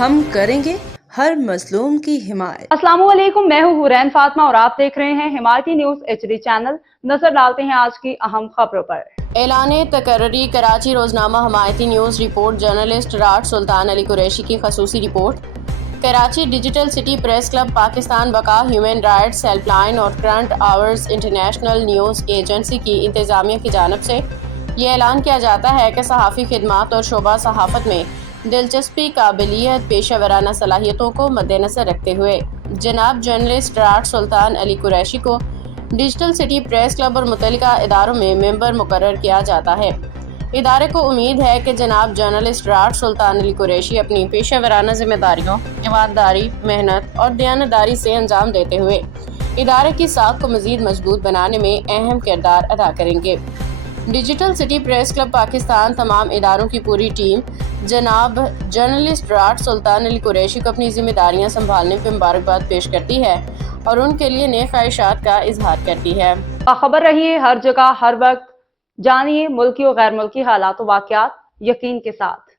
ہم کریں گے ہر مظلوم کی حمایت۔ السلام علیکم، میں ہوں حورین فاطمہ اور آپ دیکھ رہے ہیں حمایتی نیوز HD چینل۔ نظر ڈالتے ہیں آج کی اہم خبروں پر۔ اعلان تقرری کراچی روزنامہ حمایتی نیوز رپورٹ جرنلسٹ راٹ سلطان علی قریشی کی خصوصی report. Karachi digital city press club Pakistan بقا ہیومن رائٹس ہیلپ لائن اور current hours international news agency کی انتظامیہ کی جانب سے یہ اعلان کیا جاتا ہے کہ صحافی خدمات اور شعبہ صحافت میں دلچسپی، قابلیت، پیشہ ورانہ صلاحیتوں کو مد نظر رکھتے ہوئے جناب جرنلسٹ راٹ سلطان علی قریشی کو ڈیجیٹل سٹی پریس کلب اور متعلقہ اداروں میں ممبر مقرر کیا جاتا ہے۔ ادارے کو امید ہے کہ جناب جرنلسٹ راٹ سلطان علی قریشی اپنی پیشہ ورانہ ذمہ داریوں، ایمانداری، محنت اور دیانتداری سے انجام دیتے ہوئے ادارے کی ساکھ کو مزید مضبوط بنانے میں اہم کردار ادا کریں گے۔ Digital city press club Pakistan تمام اداروں کی پوری ٹیم جناب جرنلسٹ راٹ سلطان علی قریشی کو اپنی ذمہ داریاں سنبھالنے پہ مبارکباد پیش کرتی ہے اور ان کے لیے نیک خواہشات کا اظہار کرتی ہے۔ باخبر رہیے ہر جگہ ہر وقت، جانیے ملکی و غیر ملکی حالات و واقعات یقین کے ساتھ۔